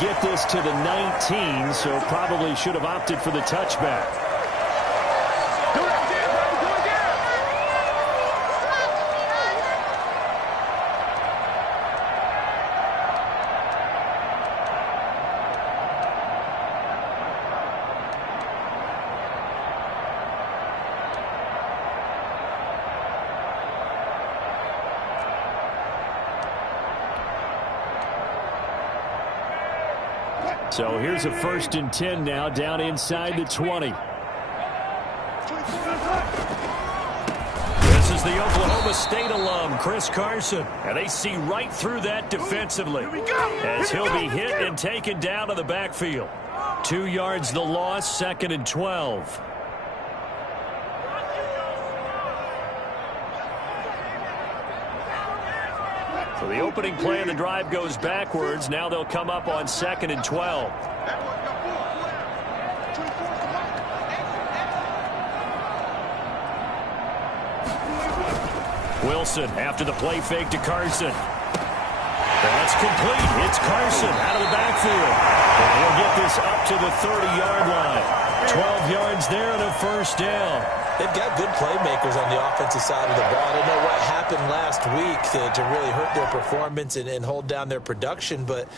get this to the 19, so probably should have opted for the touchback. So here's a 1st and 10 now, down inside the 20. This is the Oklahoma State alum, Chris Carson. And they see right through that defensively as he'll be hit and taken down to the backfield. 2 yards the loss, 2nd and 12. So the opening play of the drive goes backwards. Now they'll come up on 2nd and 12. Wilson after the play fake to Carson. That's complete. It's Carson out of the backfield. And he'll get this up to the 30-yard line. 12 yards there and a 1st down. They've got good playmakers on the offensive side of the ball. I don't know what happened last week to really hurt their performance and hold down their production, but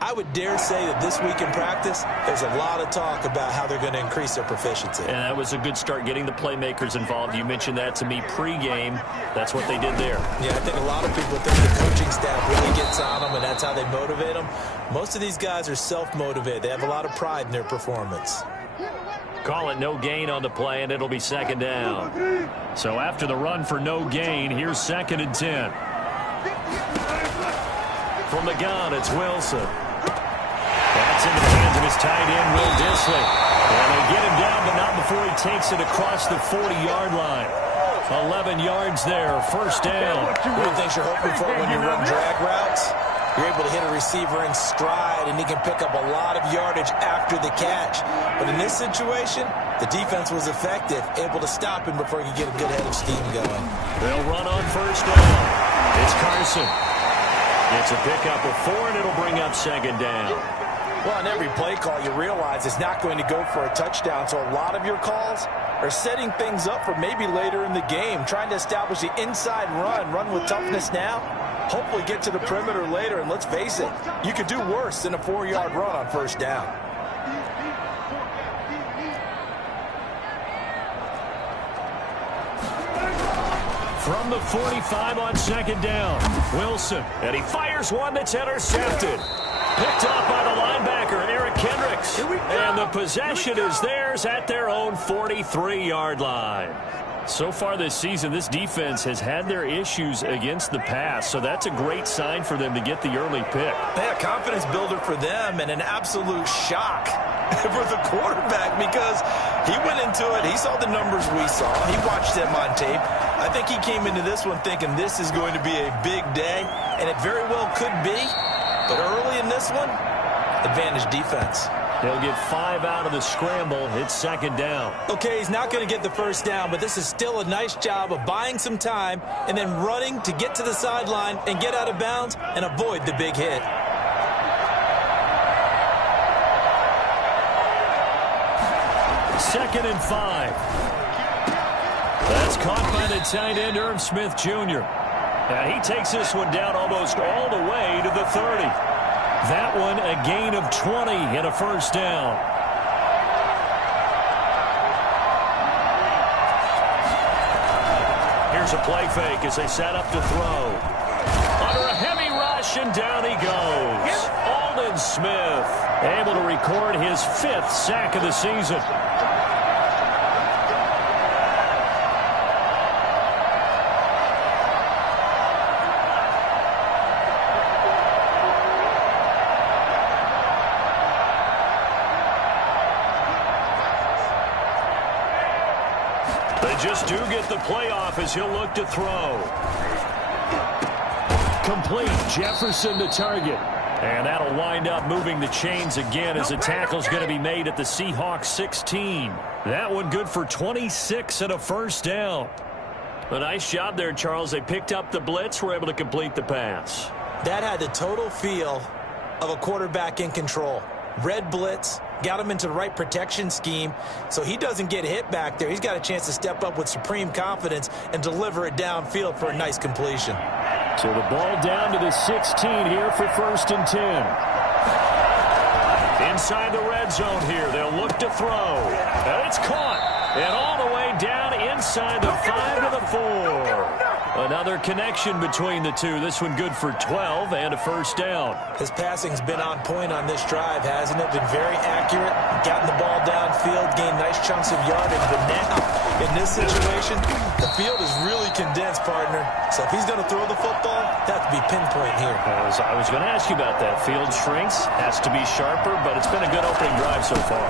I would dare say that this week in practice, there's a lot of talk about how they're going to increase their proficiency. And that was a good start getting the playmakers involved. You mentioned that to me pregame. That's what they did there. Yeah, I think a lot of people think the coaching staff really gets on them, and that's how they motivate them. Most of these guys are self-motivated. They have a lot of pride in their performance. Call it no gain on the play, and it'll be 2nd down. So after the run for no gain, here's 2nd and 10. From the gun, it's Wilson. That's in the hands of his tight end, Will Dissly. And they get him down, but not before he takes it across the 40-yard line. 11 yards there, 1st down. One of the things you're hoping for when you run drag routes, you're able to hit a receiver in stride, and he can pick up a lot of yardage after the catch. But in this situation, the defense was effective, able to stop him before he could get a good head of steam going. They'll run on 1st down. It's Carson. It's a pickup of 4, and it'll bring up 2nd down. Well, on every play call, you realize it's not going to go for a touchdown, so a lot of your calls are setting things up for maybe later in the game, trying to establish the inside run with toughness now, hopefully get to the perimeter later, and let's face it, you could do worse than a 4-yard run on 1st down. From the 45 on 2nd down, Wilson, and he fires one that's intercepted. Picked up by the linebacker, Eric Kendricks. And the possession is theirs at their own 43-yard line. So far this season, this defense has had their issues against the pass, so that's a great sign for them to get the early pick. Yeah, confidence builder for them and an absolute shock for the quarterback because he went into it. He saw the numbers we saw. He watched them on tape. I think he came into this one thinking this is going to be a big day, and it very well could be. But early in this one, advantage defense. He'll get 5 out of the scramble. It's 2nd down. Okay, he's not going to get the 1st down, but this is still a nice job of buying some time and then running to get to the sideline and get out of bounds and avoid the big hit. Second and 5. That's caught by the tight end, Irv Smith Jr. And he takes this one down almost all the way to the 30. That one a gain of 20 and a 1st down. Here's a play fake as they set up to throw. Under a heavy rush, and down he goes. Aldon Smith able to record his 5th sack of the season. Just do get the playoff as he'll look to throw. Complete. Jefferson the target. And that'll wind up moving the chains again as a tackle's going to be made at the Seahawks 16. That one good for 26 and a 1st down. A nice job there, Charles. They picked up the blitz, were able to complete the pass. That had the total feel of a quarterback in control. Red blitz, got him into the right protection scheme, so he doesn't get hit back there. He's got a chance to step up with supreme confidence and deliver it downfield for a nice completion. So the ball down to the 16 here for 1st and 10. Inside the red zone here, they'll look to throw. And it's caught. And all the way down inside the 5 to the 4. Another connection between the two. This one good for 12 and a 1st down. His passing's been on point on this drive, hasn't it? Been very accurate, gotten the ball downfield, gained nice chunks of yardage. But now, in this situation, the field is really condensed, partner. So if he's going to throw the football, that has to be pinpoint here. I was going to ask you about that. Field shrinks, has to be sharper, but it's been a good opening drive so far.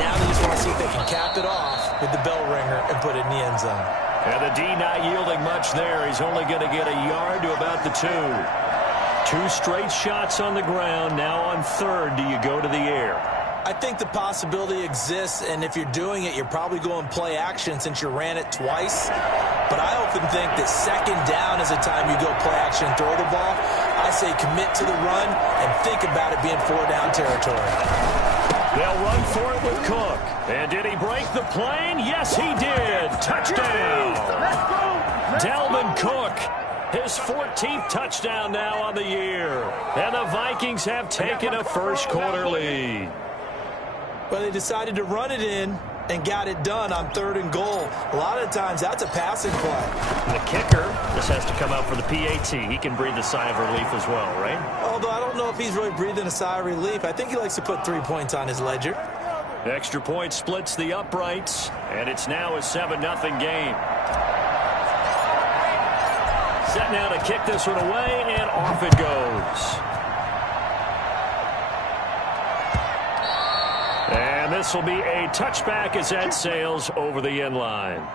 Now they just want to see if they can cap it off with the bell ringer and put it in the end zone. And the D not yielding much there. He's only going to get a yard to about the 2. 2 straight shots on the ground. Now on 3rd, do you go to the air? I think the possibility exists, and if you're doing it, you're probably going play action since you ran it twice. But I often think that 2nd down is the time you go play action and throw the ball. I say commit to the run and think about it being 4-down territory. They'll run for it with Cook. And did he break the plane? Yes, he did. Touchdown. Dalvin Cook, his 14th touchdown now on the year. And the Vikings have taken a first-quarter lead. Well, they decided to run it in and got it done on 3rd and goal. A lot of times, that's a passing play. The kicker, this has to come out for the PAT. He can breathe a sigh of relief as well, right? Although I don't know if he's really breathing a sigh of relief. I think he likes to put 3 points on his ledger. Extra point splits the uprights, and it's now a 7-0 game. Set now to kick this one away, and off it goes. And this will be a touchback as that sails over the end line.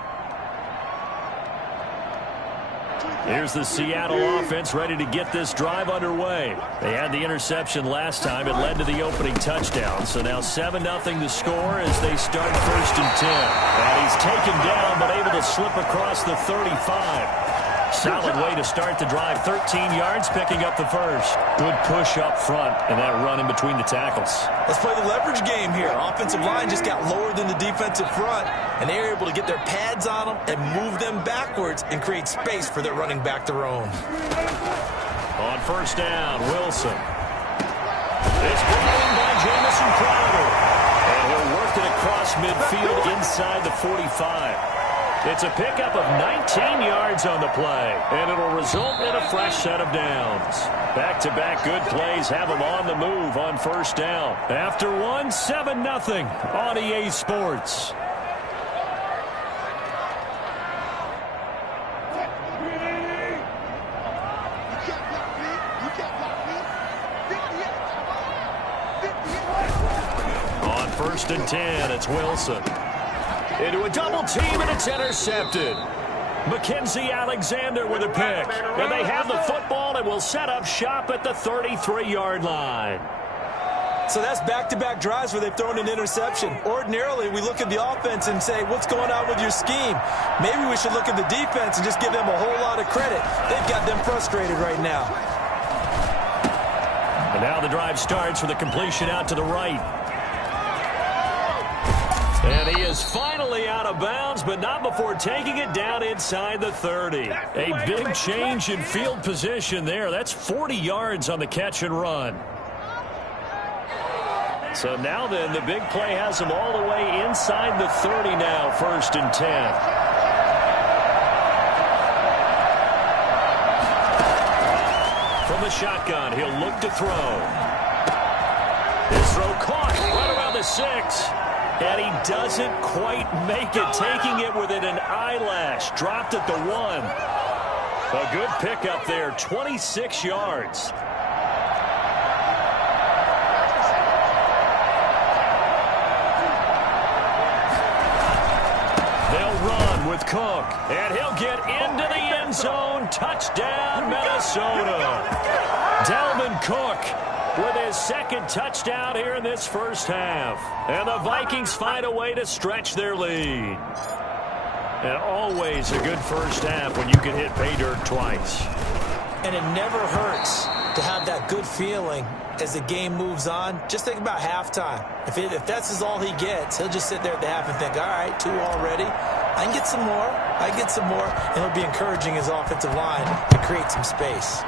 Here's the Seattle offense ready to get this drive underway. They had the interception last time. It led to the opening touchdown. So now 7-0 to score as they start 1st and 10. And he's taken down but able to slip across the 35. Solid way to start the drive. 13 yards, picking up the 1st. Good push up front and that run in between the tackles. Let's play the leverage game here. Offensive line just got lower than the defensive front, and they were able to get their pads on them and move them backwards and create space for their running back to roam. On 1st down, Wilson. It's brought in by Jamison Crowder. And he'll work it across midfield inside the 45. It's a pickup of 19 yards on the play, and it'll result in a fresh set of downs. Back-to-back good plays have them on the move on 1st down. After 7-0 on EA Sports. On 1st and 10, it's Wilson. Into a double team, and it's intercepted. Mackenzie Alexander with a pick. And they have the football and will set up shop at the 33-yard line. So that's back-to-back drives where they've thrown an interception. Ordinarily, we look at the offense and say, what's going on with your scheme? Maybe we should look at the defense and just give them a whole lot of credit. They've got them frustrated right now. And now the drive starts with a completion out to the right. And he is finally out of bounds, but not before taking it down inside the 30. A big change in field position there. That's 40 yards on the catch and run. So now then, the big play has him all the way inside the 30 now, 1st and 10. From the shotgun, he'll look to throw. His throw caught right around the 6. And he doesn't quite make it, taking it within an eyelash. Dropped at the 1. A good pickup there, 26 yards. They'll run with Cook, and he'll get into the end zone. Touchdown, Minnesota. Dalvin Cook with his 2nd touchdown here in this 1st half. And the Vikings find a way to stretch their lead. And always a good 1st half when you can hit pay dirt twice. And it never hurts to have that good feeling as the game moves on. Just think about halftime. If that's all he gets, he'll just sit there at the half and think, all right, 2 already. I can get some more. I can get some more. And he'll be encouraging his offensive line to create some space.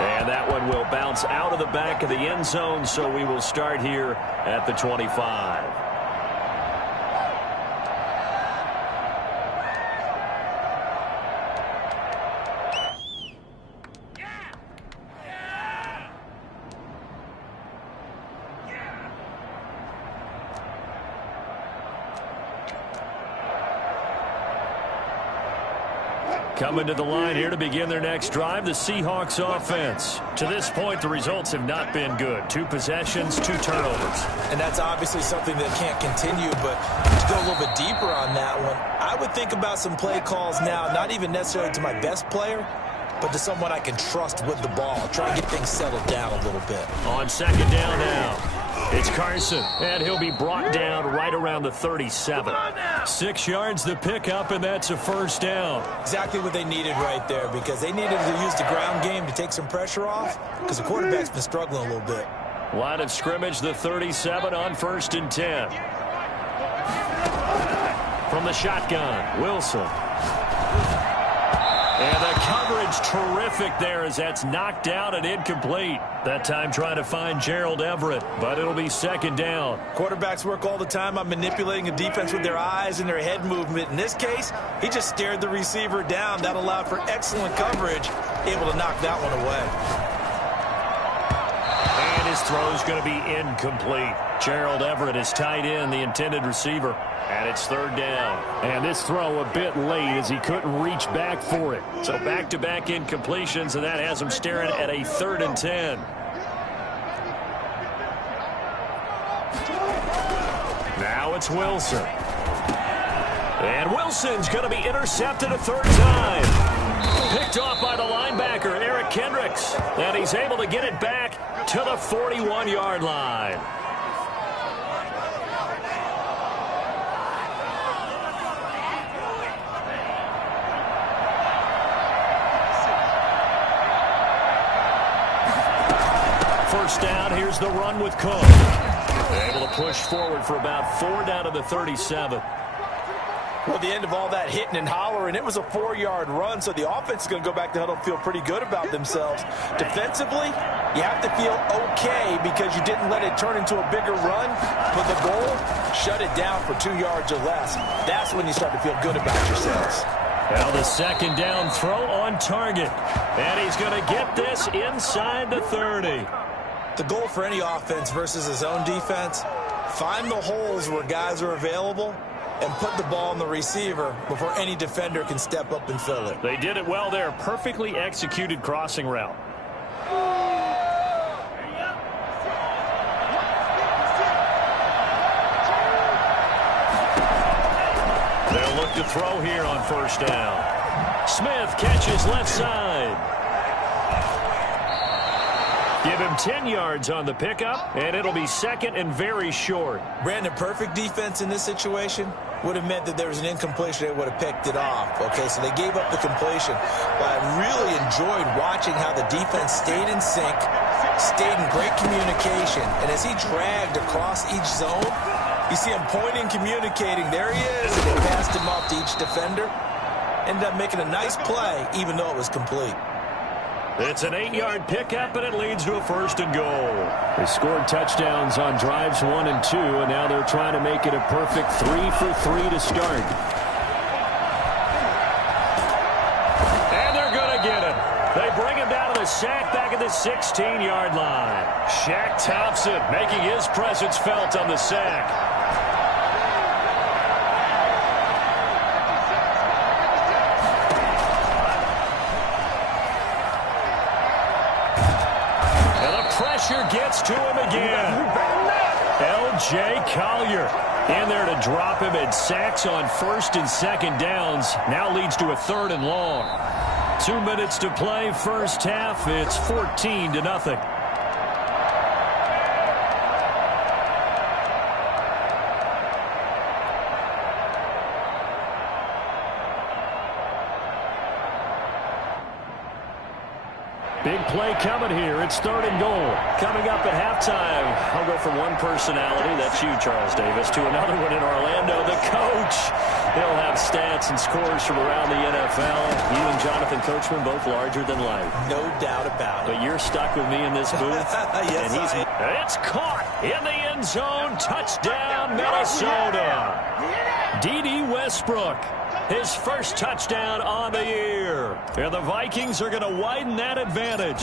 And that one will bounce out of the back of the end zone, so we will start here at the 25. Coming to the line here to begin their next drive, the Seahawks offense. To this point, the results have not been good. 2 possessions, 2 turnovers. And that's obviously something that can't continue, but to go a little bit deeper on that one, I would think about some play calls now, not even necessarily to my best player, but to someone I can trust with the ball. Try and get things settled down a little bit. On second down now. It's Carson, and he'll be brought down right around the 37. 6 yards the pickup, and that's a first down. Exactly what they needed right there, because they needed to use the ground game to take some pressure off, because the quarterback's been struggling a little bit. Line of scrimmage, the 37 on 1st and 10. From the shotgun, Wilson. And the coverage terrific there as that's knocked out and incomplete. That time trying to find Gerald Everett, but it'll be second down. Quarterbacks work all the time on manipulating a defense with their eyes and their head movement. In this case, he just stared the receiver down. That allowed for excellent coverage, able to knock that one away. And his throw's going to be incomplete. Gerald Everett is tied in, the intended receiver. And it's third down. And this throw a bit late as he couldn't reach back for it. So back-to-back incompletions, and that has him staring at a 3rd and 10. Now it's Wilson. And Wilson's going to be intercepted a 3rd time. Picked off by the linebacker, Eric Kendricks. And he's able to get it back to the 41-yard line. First down, here's the run with Cook. Able to push forward for about 4 down to the 37. Well, at the end of all that hitting and hollering, it was a 4-yard run, so the offense is going to go back to huddle and feel pretty good about themselves. Defensively, you have to feel okay because you didn't let it turn into a bigger run, but the goal, shut it down for 2 yards or less. That's when you start to feel good about yourselves. Well, the second down throw on target, and he's going to get this inside the 30. The goal for any offense versus his own defense, find the holes where guys are available and put the ball on the receiver before any defender can step up and fill it. They did it well there. Perfectly executed crossing route. They'll look to throw here on first down. Smith catches left side. Give him 10 yards on the pickup, and it'll be second and very short. Brandon, perfect defense in this situation would have meant that there was an incompletion. They would have picked it off. Okay, so they gave up the completion. But I really enjoyed watching how the defense stayed in sync, stayed in great communication. And as he dragged across each zone, you see him pointing, communicating. There he is, and they passed him off to each defender. Ended up making a nice play, even though it was complete. It's an 8-yard pickup, and it leads to a 1st and goal. They scored touchdowns on drives 1 and 2, and now they're trying to make it a perfect 3 for 3 to start. And they're going to get him. They bring him down to the sack back at the 16-yard line. Shaq Thompson making his presence felt on the sack. Gets to him again. L.J. Collier in there to drop him in sacks on 1st and 2nd downs. Now leads to a 3rd and long. 2 minutes to play first half. It's 14-0. Big play coming here. It's 3rd and goal. Coming up at halftime, I'll go from one personality, that's you, Charles Davis, to another one in Orlando, the coach. He'll have stats and scores from around the NFL. You and Jonathan Coachman both larger than life. No doubt about it. But you're stuck with me in this booth. Yes, and it's caught in the end zone. Touchdown, Minnesota. D.D. Westbrook. His first touchdown on the year. And the Vikings are going to widen that advantage.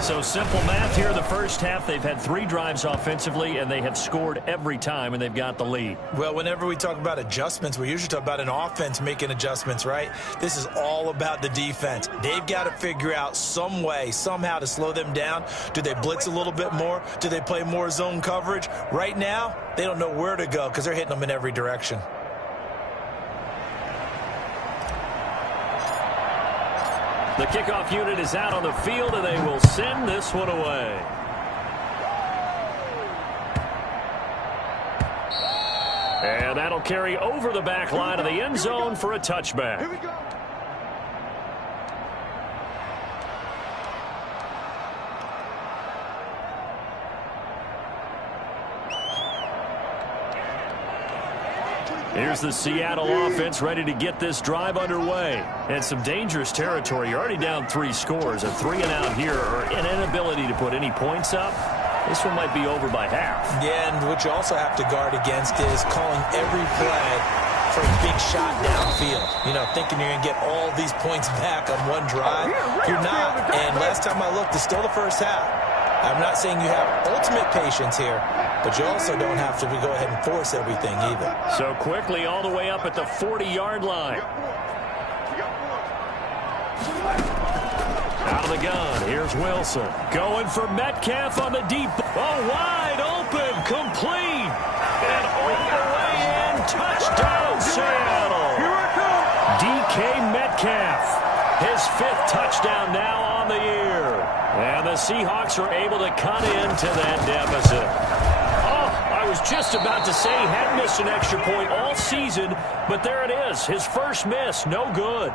So simple math here in the first half. They've had 3 drives offensively, and they have scored every time, and they've got the lead. Well, whenever we talk about adjustments, we usually talk about an offense making adjustments, right? This is all about the defense. They've got to figure out some way, somehow to slow them down. Do they blitz a little bit more? Do they play more zone coverage? Right now, they don't know where to go because they're hitting them in every direction. The kickoff unit is out on the field, and they will send this one away. And that'll carry over the back line of the end zone for a touchback. Here we go. Here's the Seattle offense ready to get this drive underway. And some dangerous territory. You're already down 3 scores. A 3-and-out here, or an inability to put any points up. This one might be over by half. Yeah, and what you also have to guard against is calling every play for a big shot downfield. You know, thinking you're going to get all these points back on one drive. You're not. And last time I looked, it's still the first half. I'm not saying you have ultimate patience here, but you also don't have to go ahead and force everything either. So quickly all the way up at the 40-yard line. Out of the gun, here's Wilson. Going for Metcalf on the deep. Oh, wide open, complete. And all the way in, touchdown Seattle. DK Metcalf, his 5th touchdown now on the year. And the Seahawks are able to cut into that deficit. Oh, I was just about to say he hadn't missed an extra point all season, but there it is. His first miss, no good.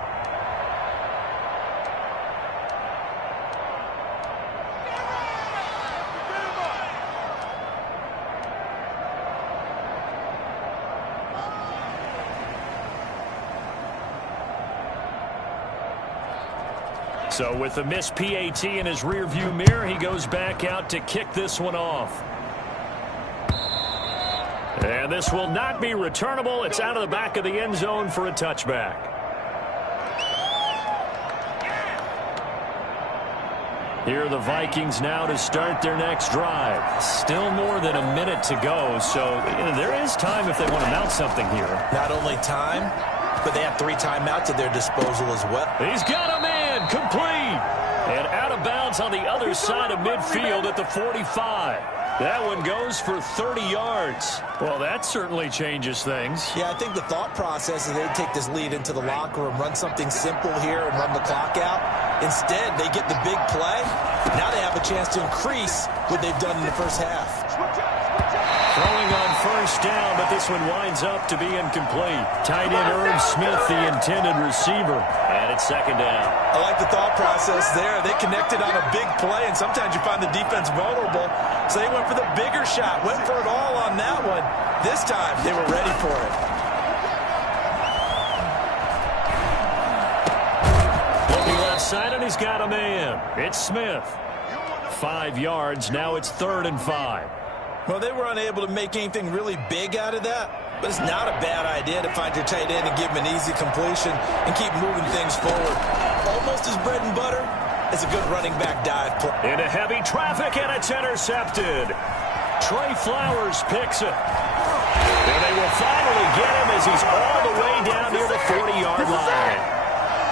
So with the missed PAT in his rearview mirror, he goes back out to kick this one off. And this will not be returnable. It's out of the back of the end zone for a touchback. Here are the Vikings now to start their next drive. Still more than a minute to go, so there is time if they want to mount something here. Not only time, but they have 3 timeouts at their disposal as well. He's got a man, complete. And out of bounds on the other side of midfield at the 45. That one goes for 30 yards. Well, that certainly changes things. Yeah, I think the thought process is they'd take this lead into the locker room, run something simple here and run the clock out. Instead, they get the big play. Now they have a chance to increase what they've done in the first half. Throwing on first down, but this one winds up to be incomplete. Tight end Irv Smith, the intended receiver. And it's 2nd down. I like the thought process there. They connected on a big play, and sometimes you find the defense vulnerable. So they went for the bigger shot, went for it all on that one. This time, they were ready for it. Looking left side, and he's got a man. It's Smith. 5 yards. Now it's 3rd and 5. Well, they were unable to make anything really big out of that, but it's not a bad idea to find your tight end and give him an easy completion and keep moving things forward. Almost his bread and butter. It's a good running back dive play. Into heavy traffic, and it's intercepted. Trey Flowers picks it. And they will finally get him as he's all the way down near the 40-yard line.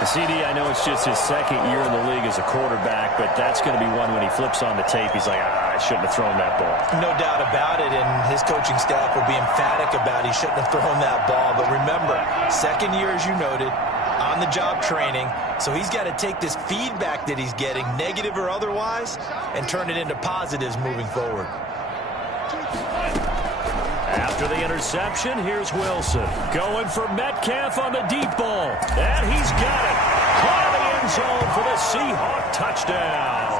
CD, I know it's just his 2nd year in the league as a quarterback, but that's going to be one when he flips on the tape. He's like, I shouldn't have thrown that ball. No doubt about it, and his coaching staff will be emphatic about he shouldn't have thrown that ball. But remember, 2nd year, as you noted, on-the-job training, so he's got to take this feedback that he's getting, negative or otherwise, and turn it into positives moving forward. After the interception, here's Wilson. Going for Metcalf on the deep ball. And he's got it. Caught in the end zone for the Seahawk touchdown.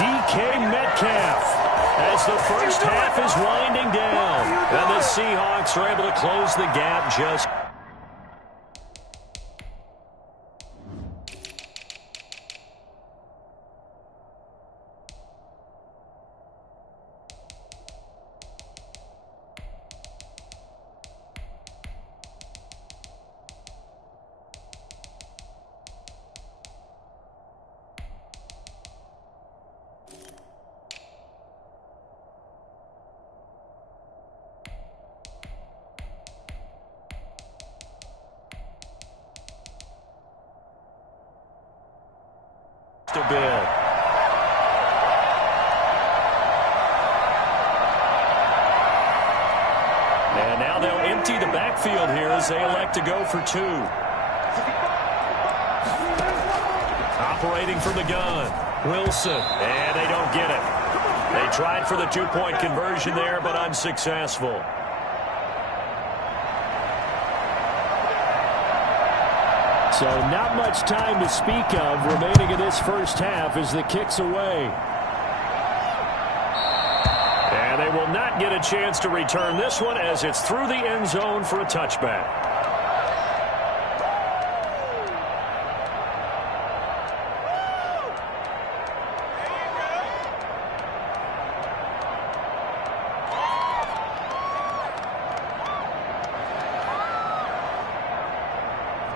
DK Metcalf as the first half is winding down. And the Seahawks are able to close the gap just. A bit. And now they'll empty the backfield here as they elect to go for 2. Operating from the gun, Wilson, and they don't get it. They tried for the 2-point conversion there, but unsuccessful. So not much time to speak of remaining in this first half as the kick's away. And they will not get a chance to return this one as it's through the end zone for a touchback.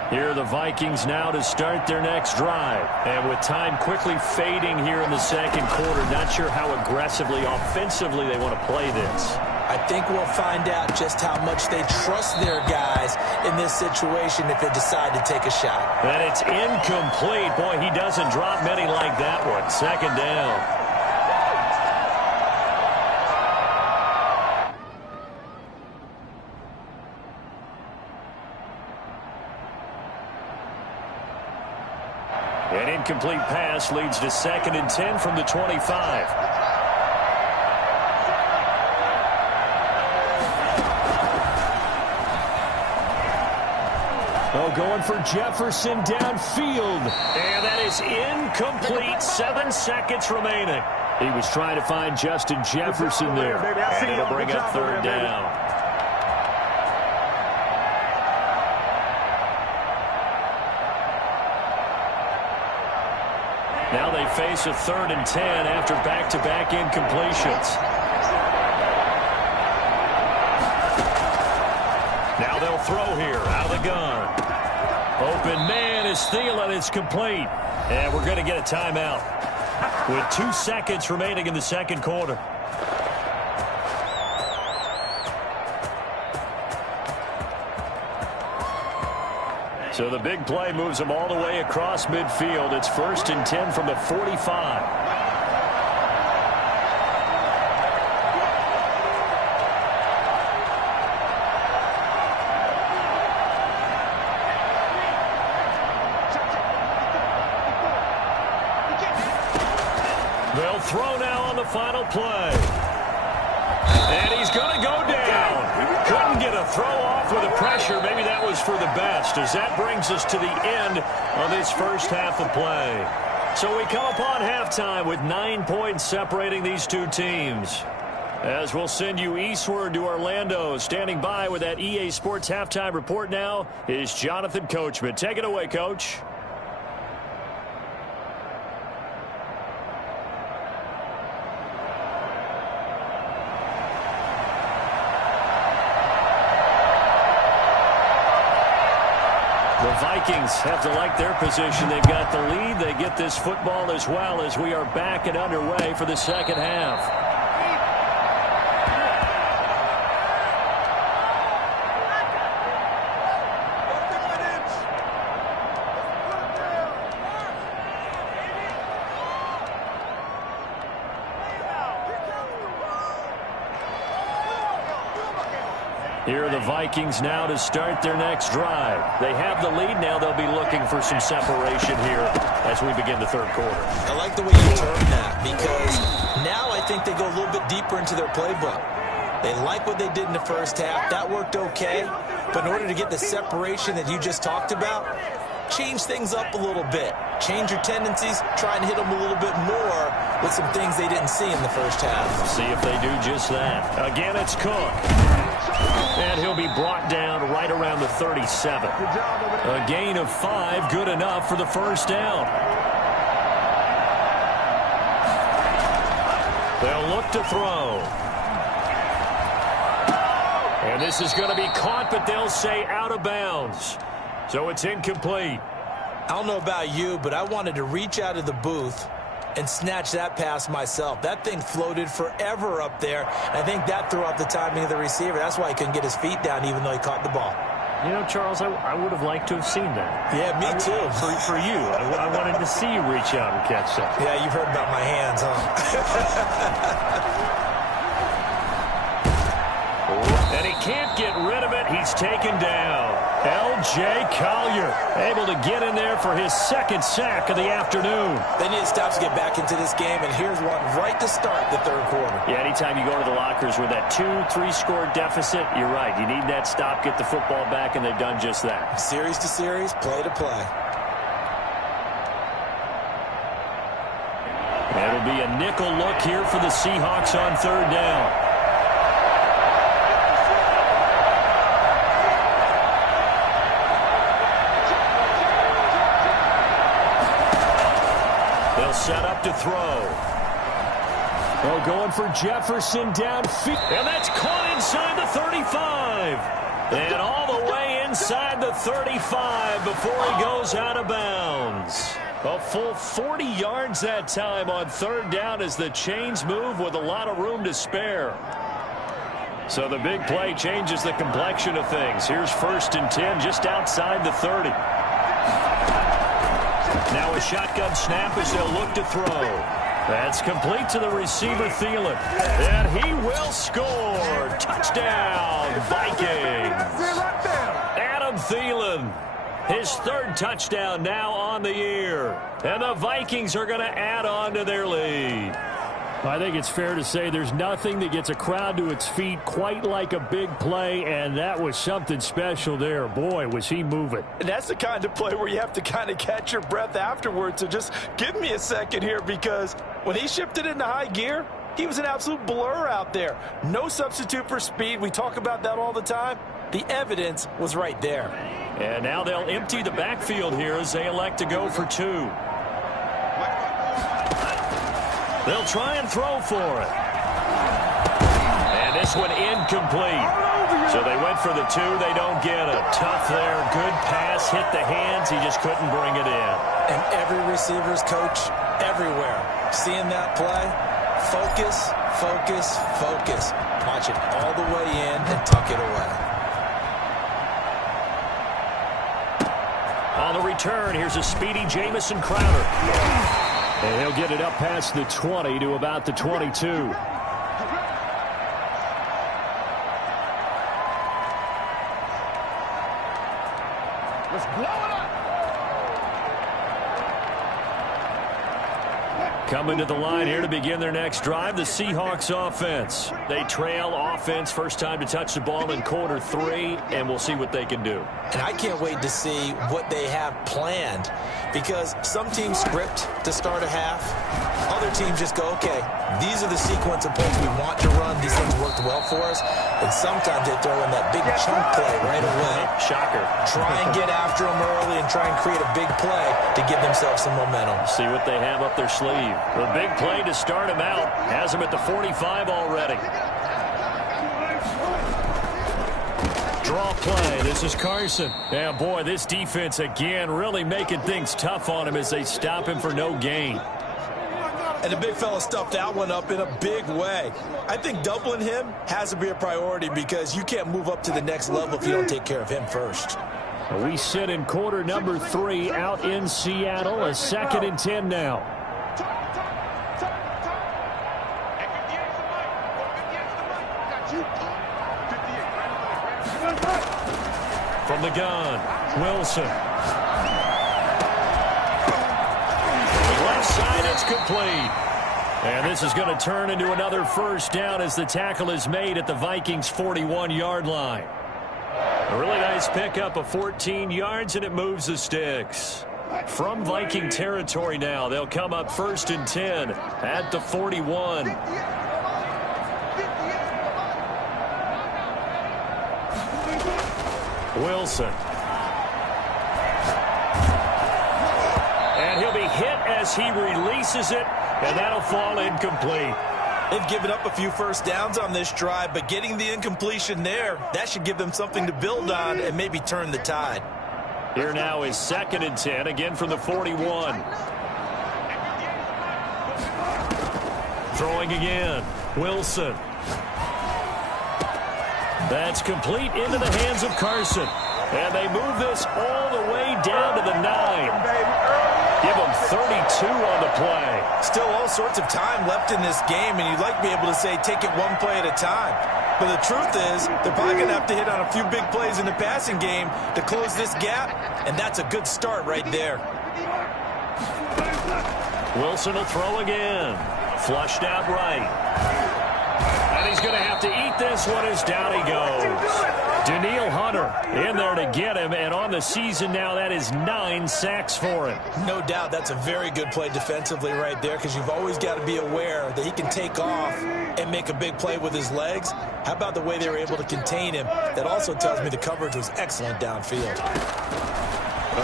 Here are the Vikings now to start their next drive. And with time quickly fading here in the second quarter, not sure how aggressively, offensively they want to play this. I think we'll find out just how much they trust their guys in this situation if they decide to take a shot. And it's incomplete. Boy, he doesn't drop many like that one. Second down. An incomplete pass leads to 2nd and 10 from the 25. Oh, going for Jefferson downfield. And that is incomplete. 7 seconds remaining. He was trying to find Justin Jefferson there. And it'll bring up 3rd down. Now they face a 3rd and 10 after back-to-back incompletions. Now they'll throw here out of the gun. Open man is Thielen. It's complete. And we're going to get a timeout with 2 seconds remaining in the second quarter. So the big play moves them all the way across midfield. It's 1st and 10 from the 45. They'll throw now on the final play. And he's going to go down. Couldn't get a throw off with the pressure. Maybe that was for the best, as that brings us to the end of this first half of play. So we come upon halftime with 9 points separating these two teams. As we'll send you eastward to Orlando. Standing by with that EA Sports halftime report now is Jonathan Coachman. Take it away, Coach. The Vikings have to like their position. They've got the lead. They get this football as well as we are back and underway for the second half. Here are the Vikings now to start their next drive. They have the lead now. They'll be looking for some separation here as we begin the third quarter. I like the way you term that, because now I think they go a little bit deeper into their playbook. They like what they did in the first half. That worked okay. But in order to get the separation that you just talked about, change things up a little bit. Change your tendencies, try and hit them a little bit more with some things they didn't see in the first half. See if they do just that. Again, it's Cook. And he'll be brought down right around the 37. A gain of 5, good enough for the first down. They'll look to throw. And this is going to be caught, but they'll say out of bounds. So it's incomplete. I don't know about you, but I wanted to reach out of the booth and snatch that pass myself. That thing floated forever up there. I think that threw off the timing of the receiver. That's why he couldn't get his feet down even though he caught the ball. You know, Charles, I would have liked to have seen that. Yeah, me too. For you. I wanted to see you reach out and catch that. Yeah, you've heard about my hands, huh? And he can't get rid of it. He's taken down. L.J. Collier able to get in there for his second sack of the afternoon. They need to stop to get back into this game, and here's one right to start the third quarter. Yeah, anytime you go to the lockers with that 2-3 score deficit, you're right. You need that stop, get the football back, and they've done just that. Series to series, play to play. It'll be a nickel look here for the Seahawks on third down. Set up to throw. Oh, going for Jefferson downfield. And that's caught inside the 35. And all the way inside the 35 before he goes out of bounds. A full 40 yards that time on third down as the chains move with a lot of room to spare. So the big play changes the complexion of things. Here's 1st and 10 just outside the 30. Now a shotgun snap as they'll look to throw. That's complete to the receiver, Thielen. And he will score. Touchdown, Vikings. Adam Thielen, his 3rd touchdown now on the year. And the Vikings are going to add on to their lead. I think it's fair to say there's nothing that gets a crowd to its feet quite like a big play, and that was something special there. Boy, was he moving. And that's the kind of play where you have to kind of catch your breath afterwards. So just give me a second here, because when he shifted into high gear, he was an absolute blur out there. No substitute for speed. We talk about that all the time. The evidence was right there. And now they'll empty the backfield here as they elect to go for 2. They'll try and throw for it. And this one incomplete. So they went for the 2. They don't get it. Tough there. Good pass. Hit the hands. He just couldn't bring it in. And every receiver's coach everywhere. Seeing that play, focus, focus, focus. Watch it all the way in and tuck it away. On the return, here's a speedy Jamison Crowder. And he'll get it up past the 20 to about the 22. Let's blow it up. Coming to the line here to begin their next drive, the Seahawks offense. They trail offense, first time to touch the ball in quarter 3, and we'll see what they can do. And I can't wait to see what they have planned, because some teams script to start a half. Other teams just go, okay, these are the sequence of plays we want to run. These things worked well for us. And sometimes they throw in that big chunk play right away. Shocker. Try and get after them early and try and create a big play to give themselves some momentum. See what they have up their sleeve. The big play to start him out. Has him at the 45 already. Draw play. This is Carson. Yeah, boy, this defense again really making things tough on him as they stop him for no gain. And the big fella stuffed that one up in a big way. I think doubling him has to be a priority, because you can't move up to the next level if you don't take care of him first. We sit in quarter number 3 out in Seattle. A 2nd and 10 now. From the gun, Wilson. Left side, it's complete. And this is going to turn into another first down as the tackle is made at the Vikings' 41-yard line. A really nice pickup of 14 yards, and it moves the sticks. From Viking territory now, they'll come up 1st and 10 at the 41. Wilson. And he'll be hit as he releases it, and that'll fall incomplete. They've given up a few first downs on this drive, but getting the incompletion there, that should give them something to build on and maybe turn the tide. Here now is 2nd and 10, again from the 41. Throwing again. Wilson. That's complete into the hands of Carson. And they move this all the way down to the 9. Give them 32 on the play. Still all sorts of time left in this game, and you'd like to be able to say take it one play at a time. But the truth is, they're probably going to have to hit on a few big plays in the passing game to close this gap, and that's a good start right there. Wilson will throw again. Flushed out right. And he's going to have to eat this one as down he goes. Danielle Hunter in there to get him, and on the season now, that is 9 sacks for him. No doubt that's a very good play defensively right there, because you've always got to be aware that he can take off and make a big play with his legs. How about the way they were able to contain him? That also tells me the coverage was excellent downfield.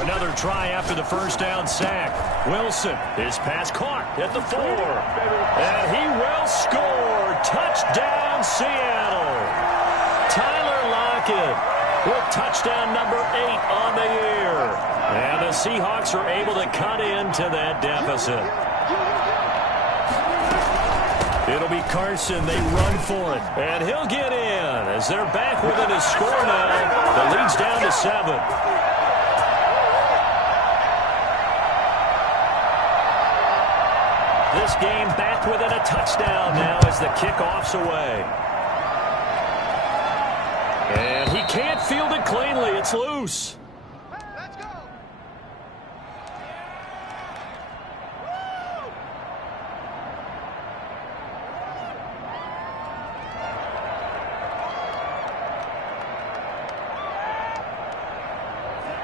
Another try after the first down sack. Wilson, his pass caught at the 4. And he will score. Touchdown, Seattle. Tyler Lockett with touchdown number 8 on the year. And the Seahawks are able to cut into that deficit. It'll be Carson. They run for it. And he'll get in as they're back within a score now. The lead's down to 7. This game back within a touchdown now as the kickoff's away. And he can't field it cleanly. It's loose. Let's go.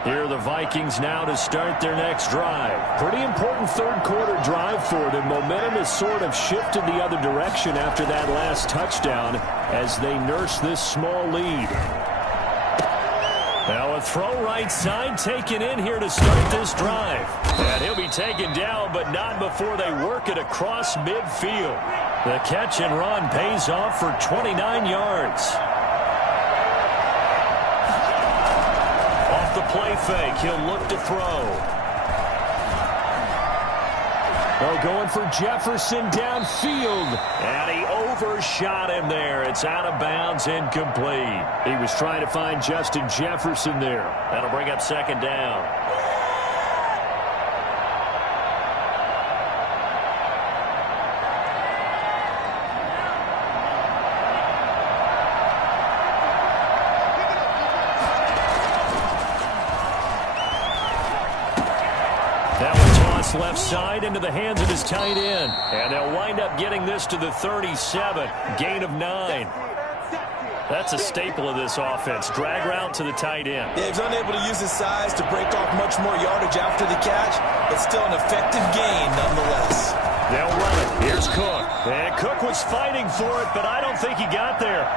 Here are the Vikings now to start their next drive. Pretty important third quarter drive for them. Momentum has sort of shifted the other direction after that last touchdown as they nurse this small lead. Now a throw right side taken in here to start this drive. And he'll be taken down, but not before they work it across midfield. The catch and run pays off for 29 yards. The play fake. He'll look to throw. Oh, going for Jefferson downfield. And he overshot him there. It's out of bounds, incomplete. He was trying to find Justin Jefferson there. That'll bring up 2nd down. Left side into the hands of his tight end. And they'll wind up getting this to the 37. Gain of 9. That's a staple of this offense. Drag route to the tight end. Yeah, he's unable to use his size to break off much more yardage after the catch, but still an effective gain nonetheless. They'll run it. Here's Cook. And Cook was fighting for it, but I don't think he got there.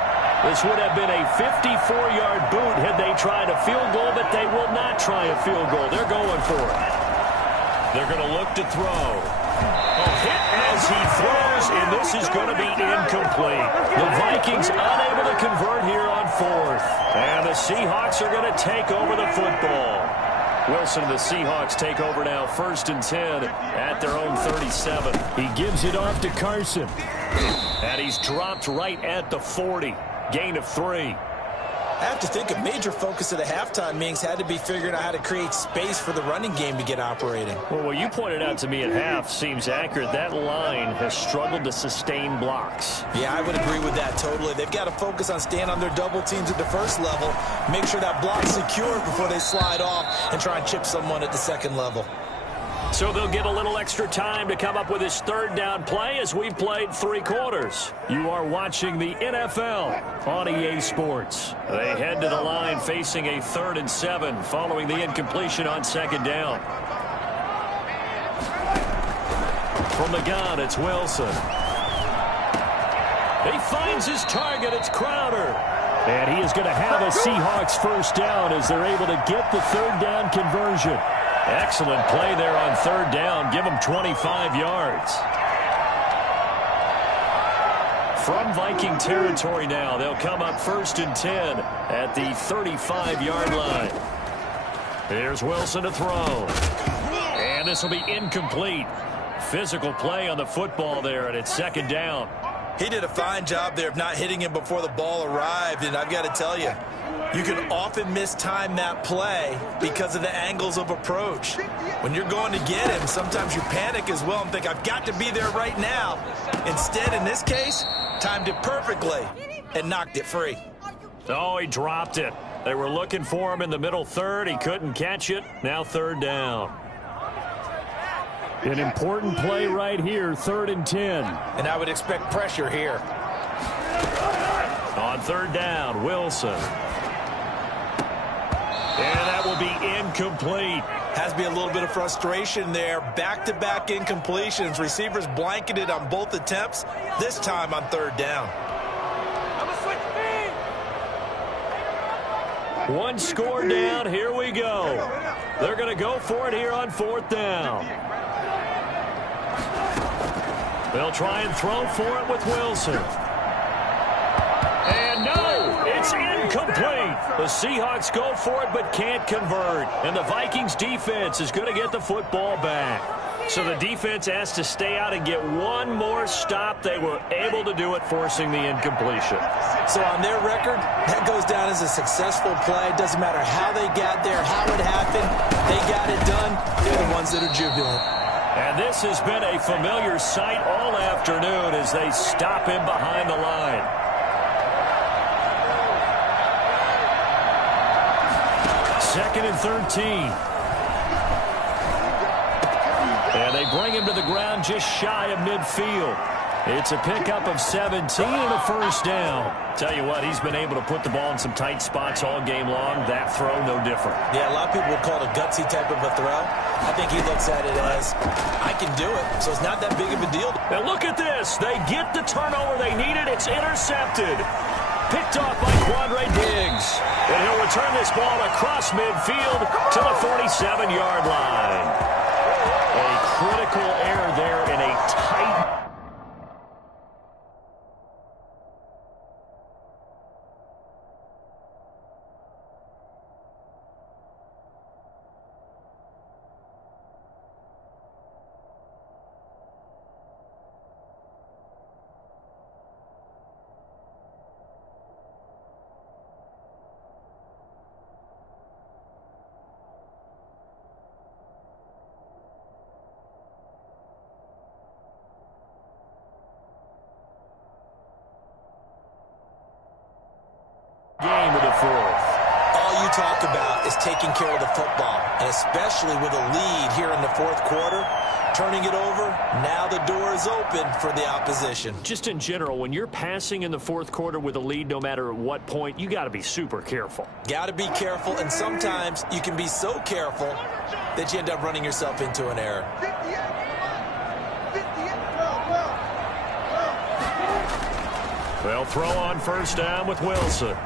This would have been a 54-yard boot had they tried a field goal, but they will not try a field goal. They're going for it. They're going to look to throw. Hit as he throws, and this is going to be incomplete. The Vikings unable to convert here on 4th. And the Seahawks are going to take over the football. Wilson and the Seahawks take over now 1st and 10 at their own 37. He gives it off to Carson. And he's dropped right at the 40. Gain of 3. I have to think a major focus of the halftime meetings had to be figuring out how to create space for the running game to get operating. Well, what you pointed out to me at half seems accurate. That line has struggled to sustain blocks. Yeah, I would agree with that totally. They've got to focus on staying on their double teams at the first level, make sure that block's secured before they slide off and try and chip someone at the second level. So they'll get a little extra time to come up with his third down play as we've played 3 quarters. You are watching the NFL on EA Sports. They head to the line facing a 3rd and 7 following the incompletion on 2nd down. From the gun, it's Wilson. He finds his target. It's Crowder. And he is going to have a Seahawks first down as they're able to get the 3rd down conversion. Excellent play there on 3rd down. Give them 25 yards. From Viking territory now, they'll come up 1st and 10 at the 35-yard line. Here's Wilson to throw. And this will be incomplete. Physical play on the football there, and it's 2nd down. He did a fine job there of not hitting him before the ball arrived, and I've got to tell you, you can often mistime that play because of the angles of approach. When you're going to get him, sometimes you panic as well and think, I've got to be there right now. Instead, in this case, timed it perfectly and knocked it free. Oh, he dropped it. They were looking for him in the middle third. He couldn't catch it. Now 3rd down. An important play right here, 3rd and 10. And I would expect pressure here. On 3rd down, Wilson. And that will be incomplete. Has to be a little bit of frustration there. Back-to-back incompletions. Receivers blanketed on both attempts, this time on 3rd down. One score down. Here we go. They're going to go for it here on 4th down. They'll try and throw for it with Wilson. And no, it's incomplete. The Seahawks go for it but can't convert. And the Vikings defense is going to get the football back. So the defense has to stay out and get one more stop. They were able to do it, forcing the incompletion. So on their record, that goes down as a successful play. It doesn't matter how they got there, how it happened. They got it done. They're the ones that are jubilant. And this has been a familiar sight all afternoon as they stop him behind the line. Second and 13. And they bring him to the ground just shy of midfield. It's a pickup of 17 and a first down. Tell you what, he's been able to put the ball in some tight spots all game long. That throw, no different. Yeah, a lot of people would call it a gutsy type of a throw. I think he looks at it as, I can do it, so it's not that big of a deal. And look at this. They get the turnover they needed. It's intercepted. Picked off by Quandre Diggs. And he'll return this ball across midfield to the 47-yard line. A critical error there in a tight... game of the fourth. All you talk about is taking care of the football, and especially with a lead here in the 4th quarter, turning it over, now the door is open for the opposition. Just in general, when you're passing in the 4th quarter with a lead, no matter at what point, you got to be super careful. Got to be careful, and sometimes you can be so careful that you end up running yourself into an error. They'll throw on first down with Wilson.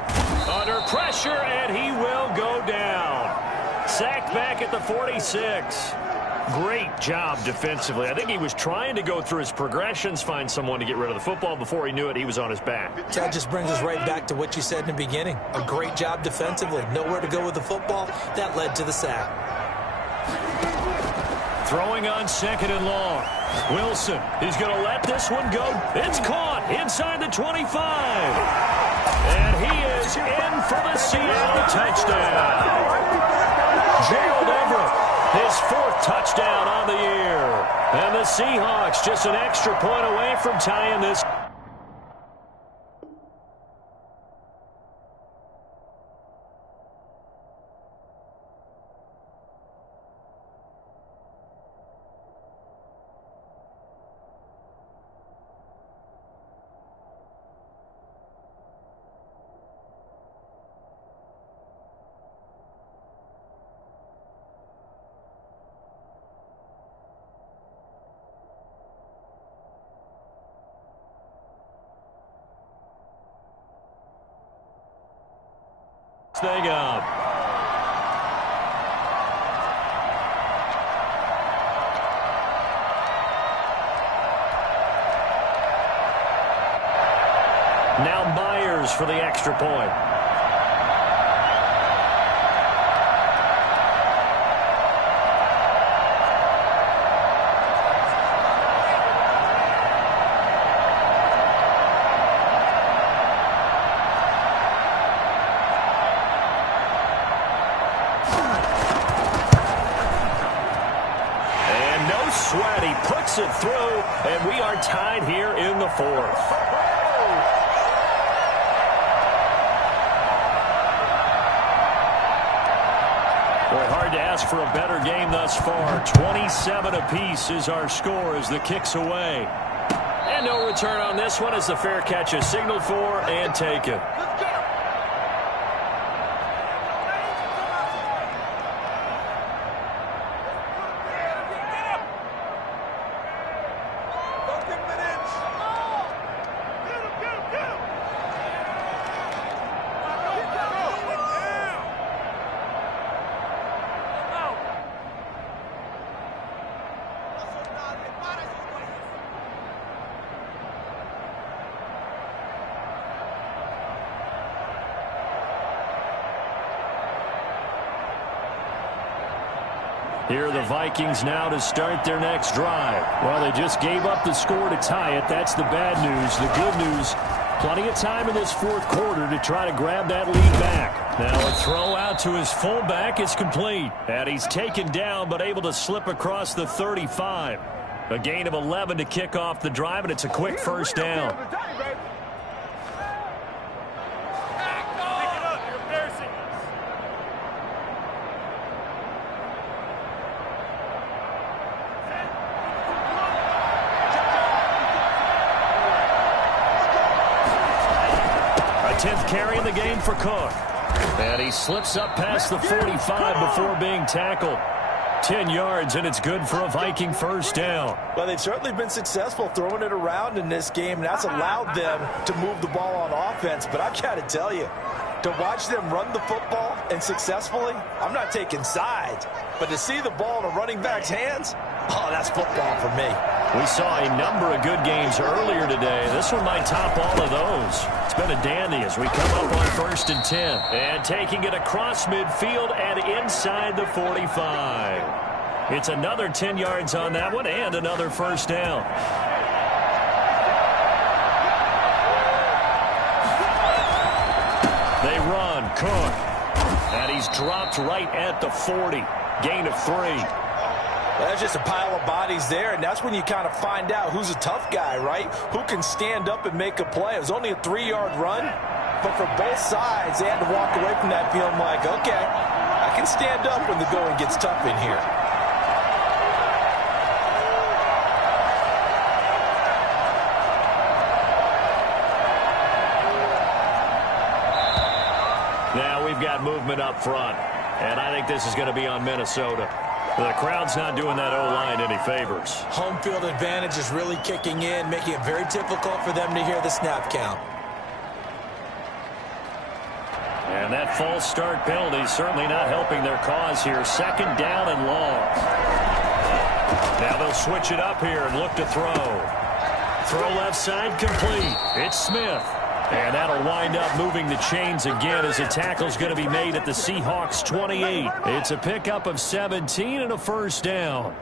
Under pressure, and he will go down. Sacked back at the 46. Great job defensively. I think he was trying to go through his progressions, find someone to get rid of the football. Before he knew it, he was on his back. That just brings us right back to what you said in the beginning. A great job defensively. Nowhere to go with the football. That led to the sack. Throwing on 2nd and long. Wilson, he's going to let this one go. It's caught inside the 25. And he is in for the Seattle touchdown. Gerald Everett, his 4th touchdown on the year. And the Seahawks just an extra point away from tying this. thing up. Now Myers for the extra point. And no sweat. He puts it through, and we are tied here in the fourth. Hard to ask for a better game thus far. 27 apiece is our score as the kick's away. And no return on this one as the fair catch is signaled for and taken. Here are the Vikings now to start their next drive. Well, they just gave up the score to tie it. That's the bad news. The good news, plenty of time in this fourth quarter to try to grab that lead back. Now a throw out to his fullback is complete. And he's taken down but able to slip across the 35. A gain of 11 to kick off the drive, and it's a quick first down. Carry in the game for Cook. And he slips up past the 45 before being tackled. 10 yards, and it's good for a Viking first down. Well, they've certainly been successful throwing it around in this game, and that's allowed them to move the ball on offense. But I've got to tell you, to watch them run the football and successfully, I'm not taking sides. But to see the ball in a running back's hands, oh, that's football for me. We saw a number of good games earlier today. This one might top all of those. It's been a dandy as we come up on 1st and 10. And taking it across midfield and inside the 45. It's another 10 yards on that one and another first down. They run. Cook. And he's dropped right at the 40. Gain of 3. That's just a pile of bodies there, and that's when you kind of find out who's a tough guy, right? Who can stand up and make a play. It was only a 3-yard run, but for both sides, they had to walk away from that feeling like, okay, I can stand up when the going gets tough in here. Now we've got movement up front, and I think this is going to be on Minnesota. The crowd's not doing that O-line any favors. Home field advantage is really kicking in, making it very difficult for them to hear the snap count. And that false start penalty is certainly not helping their cause here. 2nd down and long. Now they'll switch it up here and look to throw. Throw left side complete. It's Smith. And that'll wind up moving the chains again as a tackle's going to be made at the Seahawks 28. It's a pickup of 17 and a first down.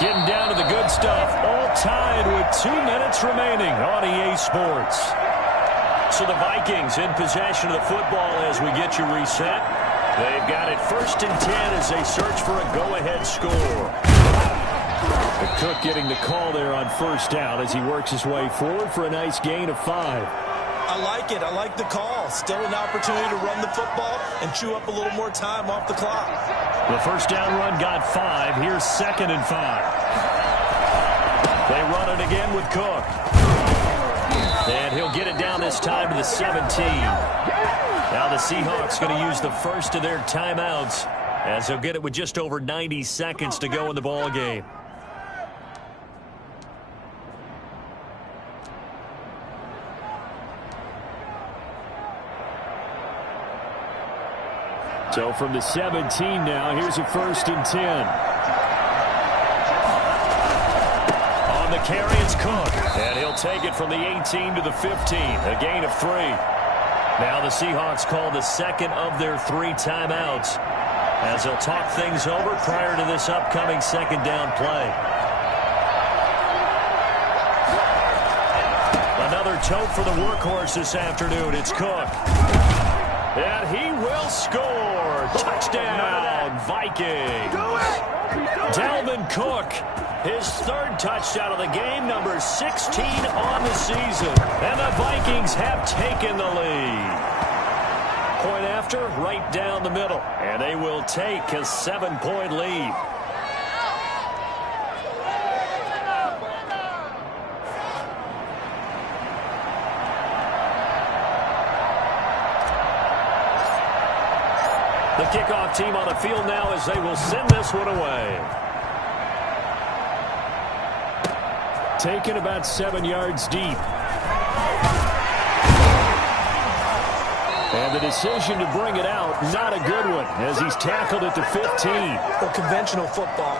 Getting down to the good stuff. All tied with 2 minutes remaining on EA Sports. So the Vikings in possession of the football as we get you reset. They've got it 1st and 10 as they search for a go-ahead score. But Cook getting the call there on 1st down as he works his way forward for a nice gain of 5. I like it. I like the call. Still an opportunity to run the football and chew up a little more time off the clock. The 1st down run got 5. Here's 2nd and 5. They run it again with Cook. And he'll get it down this time to the 17. Now the Seahawks going to use the first of their timeouts as they'll get it with just over 90 seconds to go in the ball game. So from the 17 now, here's a 1st and 10. On the carry, it's Cook. And he'll take it from the 18 to the 15. A gain of 3. Now the Seahawks call the second of their 3 timeouts as they'll talk things over prior to this upcoming 2nd down play. Another tote for the workhorse this afternoon. It's Cook. And he will score. Touchdown, Vikings. Dalvin Cook, his 3rd touchdown of the game, number 16 on the season. And the Vikings have taken the lead. Point after, right down the middle. And they will take a 7-point lead. The kickoff team on the field now as they will send this one away. Taken about 7 yards deep. And the decision to bring it out, not a good one, as he's tackled at the 15. Well, conventional football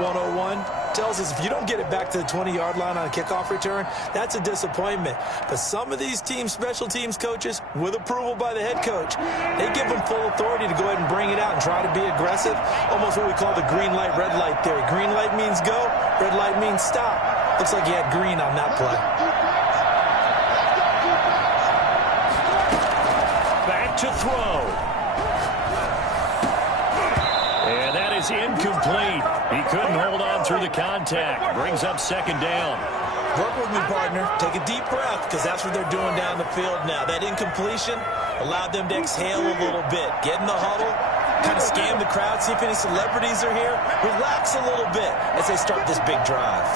101, tells us if you don't get it back to the 20-yard line on a kickoff return, that's a disappointment. But some of these special teams coaches, with approval by the head coach, they give them full authority to go ahead and bring it out and try to be aggressive. Almost what we call the green light, red light theory. Green light means go, red light means stop. Looks like he had green on that play. Back to throw. And that is incomplete. He couldn't hold on through the contact. Brings up 2nd down. Work with me, partner. Take a deep breath, because that's what they're doing down the field now. That incompletion allowed them to exhale a little bit. Get in the huddle, kind of scan the crowd, see if any celebrities are here. Relax a little bit as they start this big drive.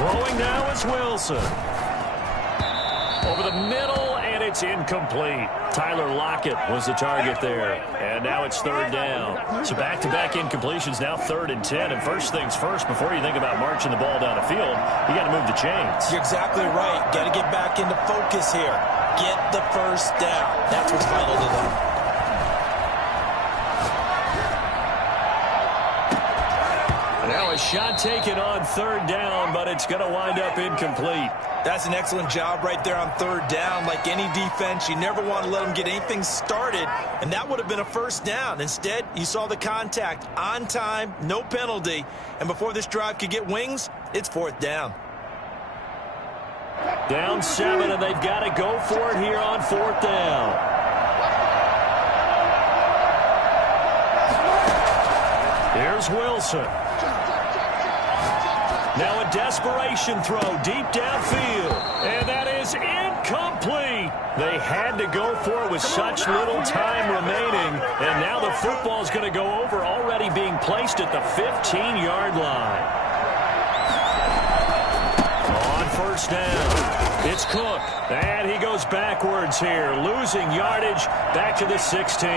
Throwing now is Wilson. Over the middle, and it's incomplete. Tyler Lockett was the target there. And now it's 3rd down. So back-to-back incompletions, now 3rd and 10. And first things first, before you think about marching the ball down the field, you got to move the chains. You're exactly right. Got to get back into focus here. Get the 1st down. That's what's vital to them. Now a shot taken on 3rd down, but it's going to wind up incomplete. That's an excellent job right there on 3rd down. Like any defense, you never want to let them get anything started, and that would have been a 1st down. Instead, you saw the contact on time, no penalty, and before this drive could get wings, it's 4th down. Down 7, and they've got to go for it here on 4th down. Here's Wilson. Now a desperation throw deep downfield. And that is incomplete. They had to go for it with such little time remaining. And now the football is going to go over, already being placed at the 15-yard line. On 1st down, it's Cook. And he goes backwards here, losing yardage back to the 16.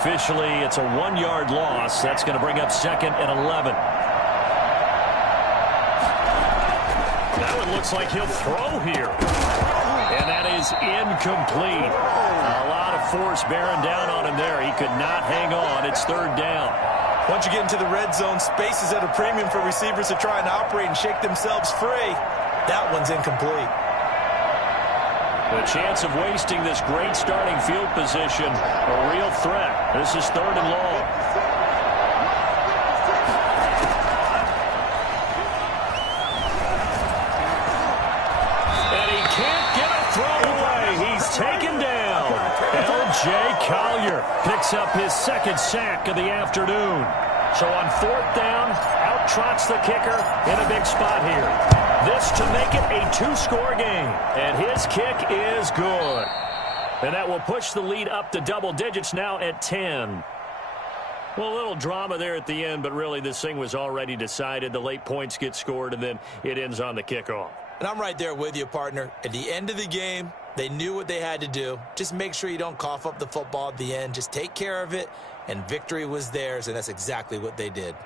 Officially, it's a 1-yard loss. That's going to bring up 2nd and 11. Now it looks like he'll throw here. And that is incomplete. A lot of force bearing down on him there. He could not hang on. It's 3rd down. Once you get into the red zone, space is at a premium for receivers to try and operate and shake themselves free. That one's incomplete. The chance of wasting this great starting field position, a real threat. This is 3rd and long. And he can't get a throw away. He's taken down. L.J. Collier picks up his 2nd sack of the afternoon. So on 4th down, out trots the kicker in a big spot here. This to make it a 2-score game. And his kick is good. And that will push the lead up to double digits now at 10. Well, a little drama there at the end, but really this thing was already decided. The late points get scored, and then it ends on the kickoff. And I'm right there with you, partner. At the end of the game, they knew what they had to do. Just make sure you don't cough up the football at the end. Just take care of it, and victory was theirs, and that's exactly what they did.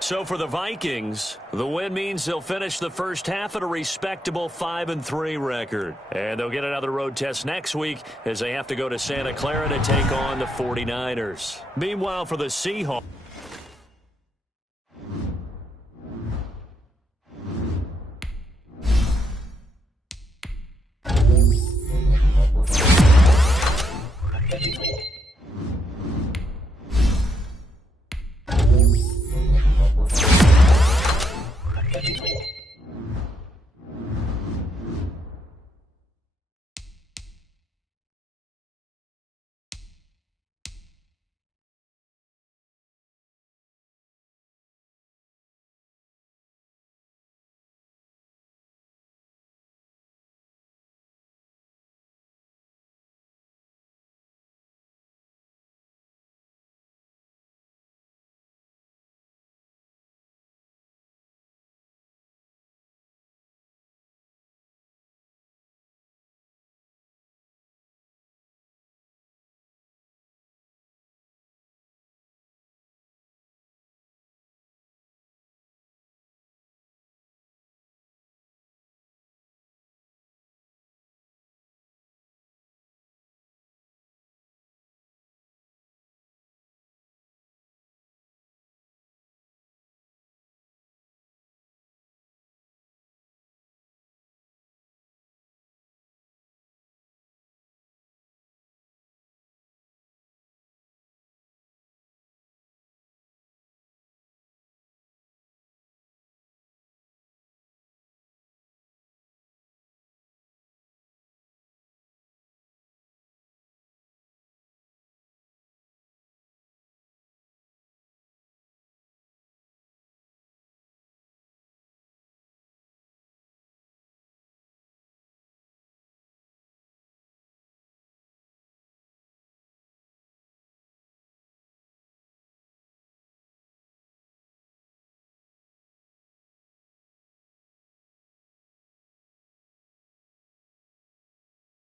So for the Vikings, the win means they'll finish the first half at a respectable 5-3 record. And they'll get another road test next week as they have to go to Santa Clara to take on the 49ers. Meanwhile, for the Seahawks,